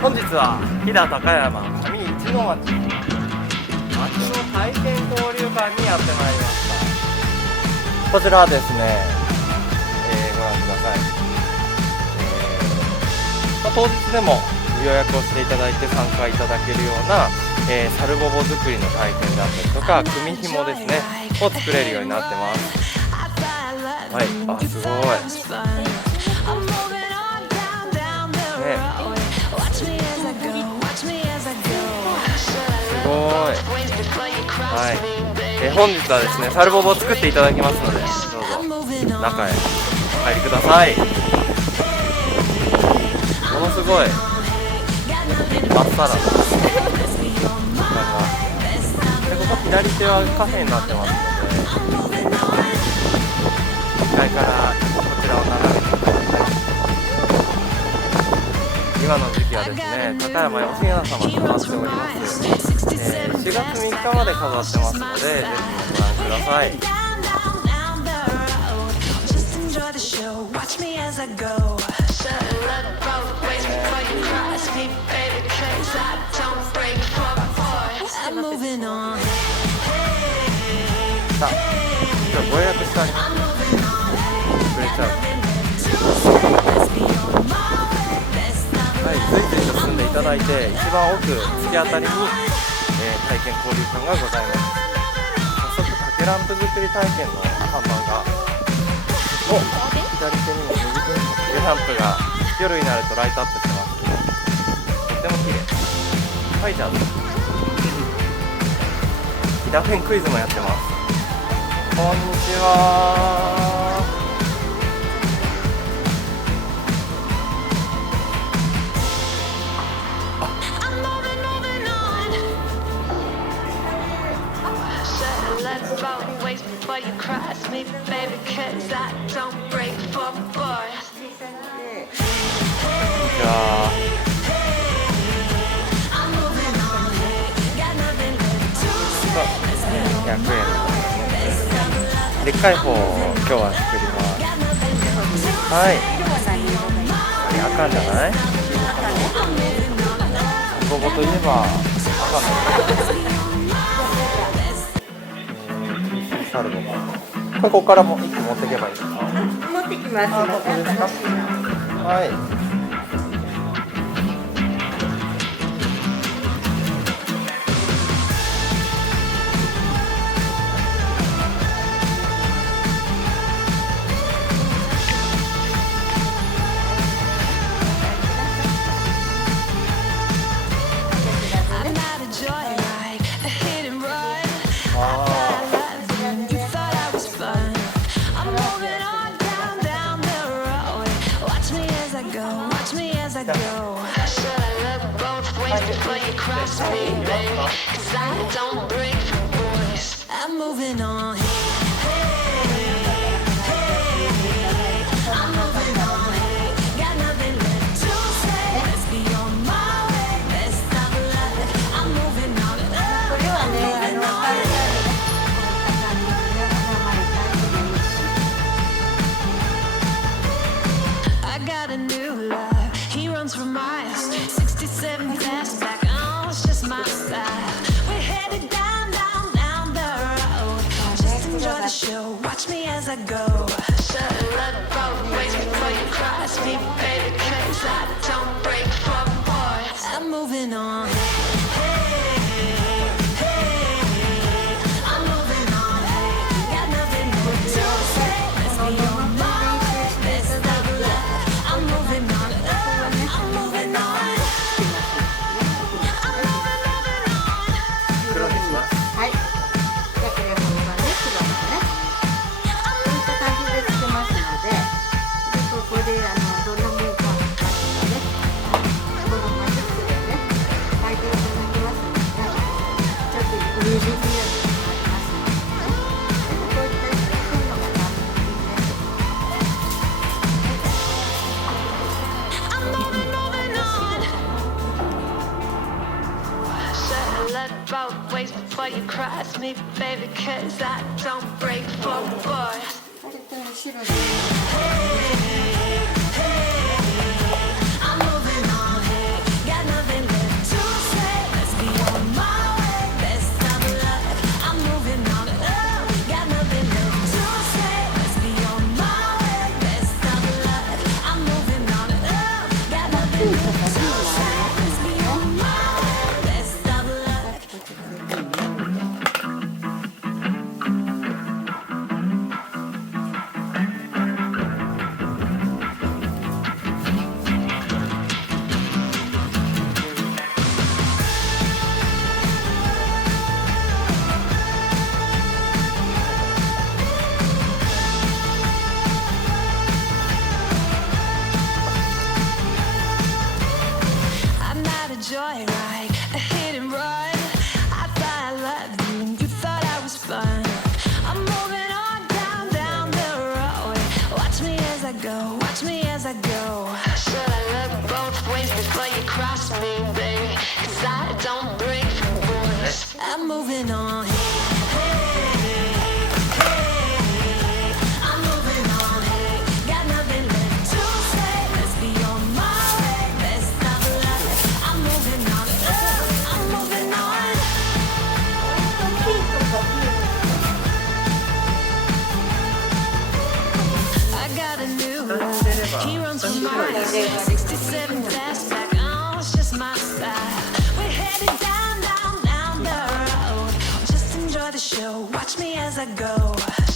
本日は飛騨高山上一の町の体験交流館にやってまいりました。こちらはですね、ご覧ください。当日でも予約をしていただいて参加いただけるような、さるぼぼ作りの体験だったりとか組紐ですねを作れるようになってます。はい、あ、すごい、すごい、はい、本日はですねさるぼぼを作っていただきますので、どうぞ中へお入りください。ものすごいまっさらで、ここ左手はカフェになってますので、1階からこちらを眺めていただいたり、今の時期はですね高山おひな様となっております。4月3日まで飾ってますので、ぜひご覧ください。さあ、今日ご予約してあります。くれちゃう。はい、ずいずいと進んでいただいて、一番奥突き当たりに、体験交流館がございます。早速竹ランプ作り体験の看板が、左手にも右手にも竹ランプが夜になるとライトアップしてます。とっても綺麗。はい、じゃあ飛騨弁クイズもやってます。こんにちは。100円でっかい方を今日は作ります。はい、赤じゃない？ごぼといえば赤のサルボここからも1個持っていけばいいですか？持ってきます。はい。Watch me as I go. Shut up both ways before you cross me, baby, 'cause I don't break for boys. I'm moving on. I'm moving on. Got nothing more to say. Let's be on my way. Let's stop love. I'm moving on. I'm moving on. 黒にします。はい。じゃあこれ本番で黒ですね。こういった感じでつけますので、ここでどんなもんかね、このマジックでね、書いていただきますので、ちょっと無事にやってもらいますので、こういった線のがダメですね。Both ways before you cross me, baby, 'cause I don't break for boys. これと後ろに I'm moving on. Got no go. Watch me as I go. Should I look both ways before you cross me, baby? 'Cause I don't break for boys. I'm moving on. I'm moving on. Got nothing left to say. Let's be on my way. Best of luck. I'm moving on. I'm moving on. I got a new love. He runs for miles. 67 fastback. Oh, it's just my style. We're headed down, down, down the road. Just enjoy the show. Watch me as I go.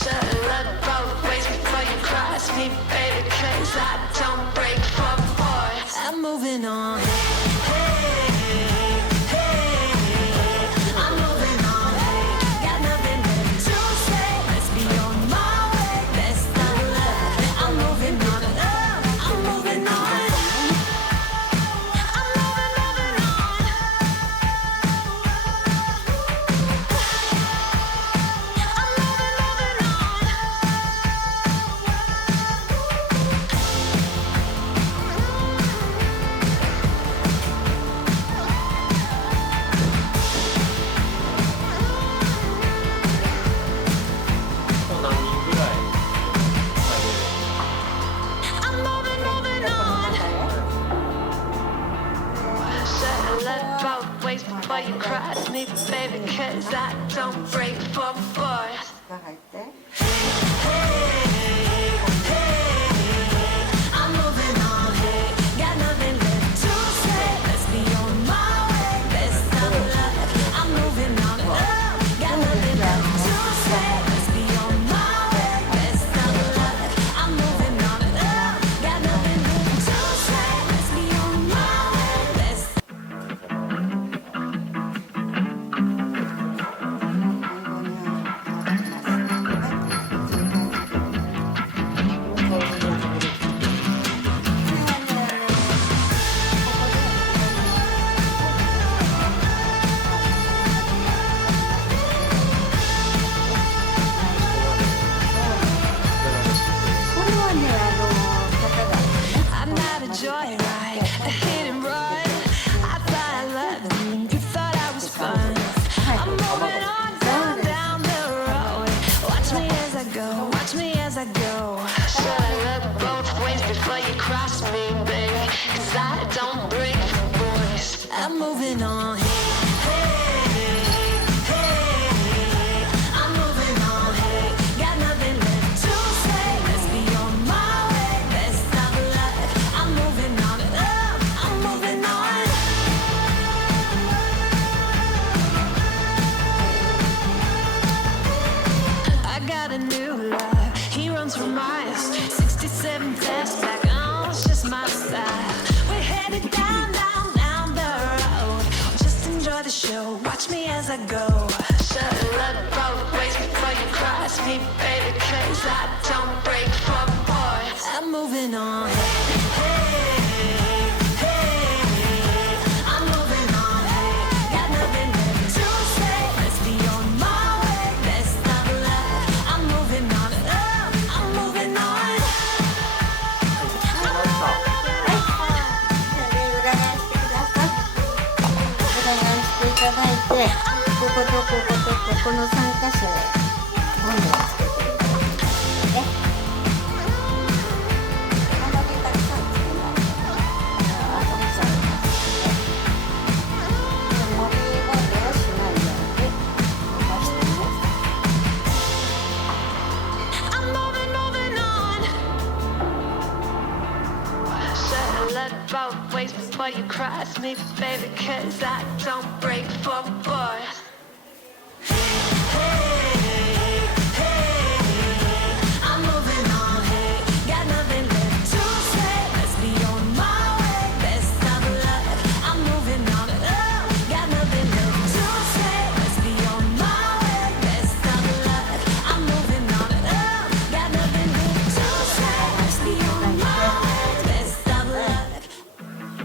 Should look both ways before you cross me, baby. 'Cause I don't break for boys. I'm moving on. I'm moving on. Got nothing left to say. Let's be on my way. Best of luck. I'm moving on. I'm moving on. I'm moving on. Before you cross me, baby, 'cause I don't break for boys. が入って。 I'm moving on, got nothing left to say. Let's be on my way, best of luck. I'm moving on, got nothing left to say. Let's be on my way, best of luck. I'm moving on, got nothing left to say. Let's be on my way, best. これはね、方が I'm not a joyride, a hit and run. I thought I loved you, you thought I was fun. I'm moving on down, down the road. Watch me as I go, watch me as I go. Should I look both ways before you cross me, baby? 'Cause I don't break for boys. I'm moving on. I'm moving on. Got nothing left to say. Let's be on my way. Best of luck. I'm moving on. I'm moving on. I got a new love. He runs for miles. 67 fastback. Oh, it's just my style. We're headed down, down, down the road. Just enjoy the show. Watch me as I go. Should look both ways before you cross me, baby. 'Cause I don't break for boys. I'm moving on. I'm moving on. Got nothing left to say. Let's be on my way. Best of luck. I'm moving on. I'm moving on. 裏返してください。裏返していただいて、こことこことここの3箇所へ温度をつけてください。ね。鼻毛たくさんつけないで。あとさん森ボンドをしないように伸ばしてください。 I'm moving, moving on. Should I look both ways before you cross me, baby? 'Cause I don't break for boys. I'm moving on. Got nothing left to say. Let's be on my way. Best of luck. I'm moving on. Got nothing left to say. Let's be on my way. Best of luck. I'm moving on. Got nothing left to say. Let's be on my way. Best of luck.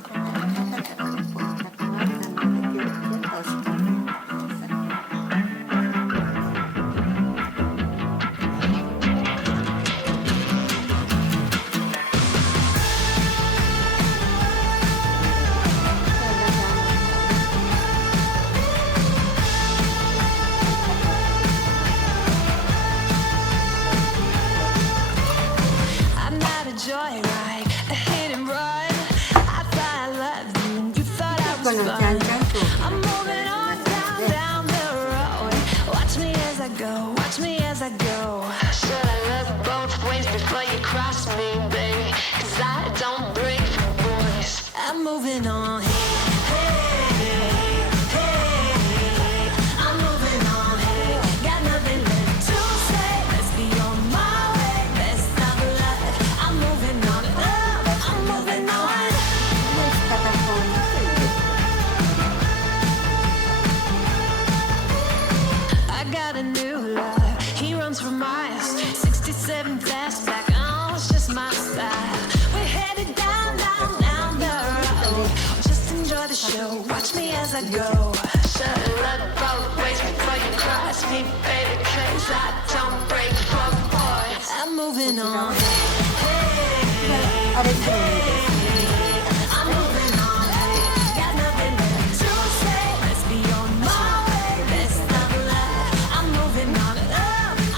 こういう高さなので、ギュッと押してください。fast back. Oh, it's just my style. We're headed down, down, down the road. Just enjoy the show. Watch me as I go. Should look both ways before you cross me, baby, 'cause I don't break for boys. I'm moving on. あれするんですね。 I'm moving on. Got nothing left to say. Let's be on my way. Best of luck. I'm moving on.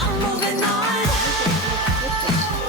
I'm moving on. I'm moving, moving on.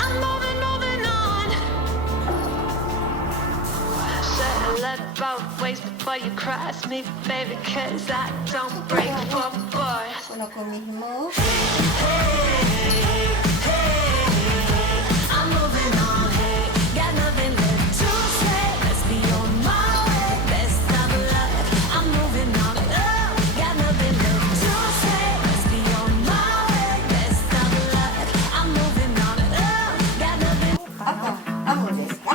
I'm moving, moving on. Both ways before you cross me, baby, 'cause I don't break for boys. この組紐を I'm moving on, hey, got nothing left to say. Let's be on my way, best of luck. I'm moving on, got nothing left to say. Let's be on my way, best of luck. I'm moving on, got nothing. アムですか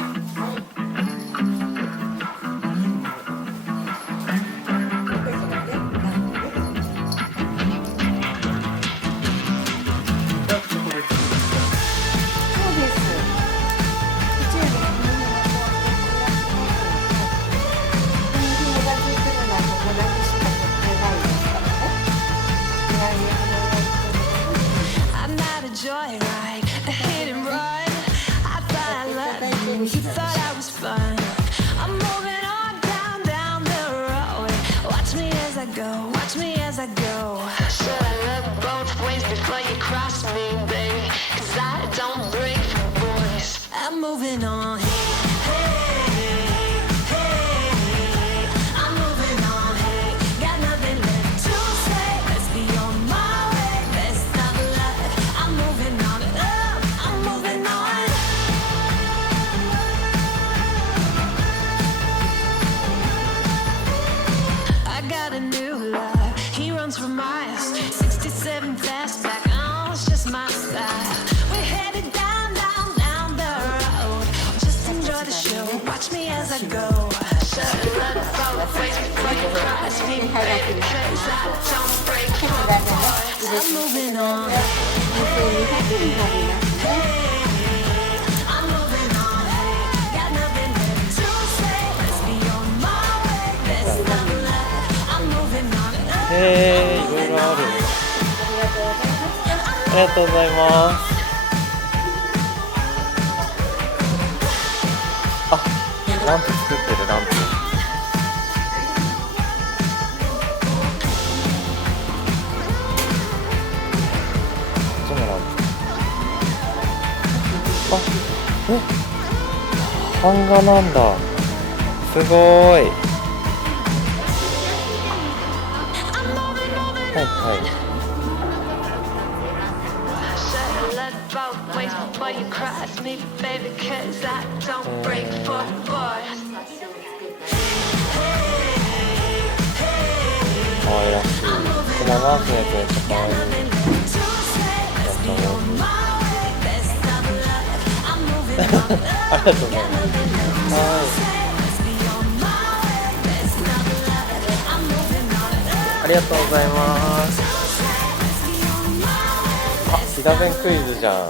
？I'm not a joyride, a hit and run. I thought I loved you, thought I was fun. I'm moving on down, down the road. Watch me as I go, watch me as I go. Should I look both ways before you cross me, baby? 'Cause I don't break for boys. I'm moving on. I'm moving on, hey, got nothing left to say. Let's be on my way, best of luck. I'm moving on, I'm moving on. I got a new love, he runs for miles. 67 fast back, oh, it's just my style. We're headed down, down, down the road. Just enjoy the show, watch me as I go. Should look both ways before you cross me, baby, 'cause I don't break for boys. I'm moving on. 2200になりますね。 I'm moving on, hey, got nothing left to say. Let's be on my way, best of luck. I'm moving on. いろいろある。ありがとうございます。あ、ランプ作ってるランプ。こっちもランプ。あ、版画なんだ。すごーい。はいはい。Should look both ways before you cross me, baby, 'cause I don't break for boys. 可愛らしい。このマークのやつめっちゃ可愛い。 Nothing left to say. Let's be on my way, best of luck. I'm moving on. ありがとうございます。ありがとうございます。あ、飛騨弁クイズじゃん。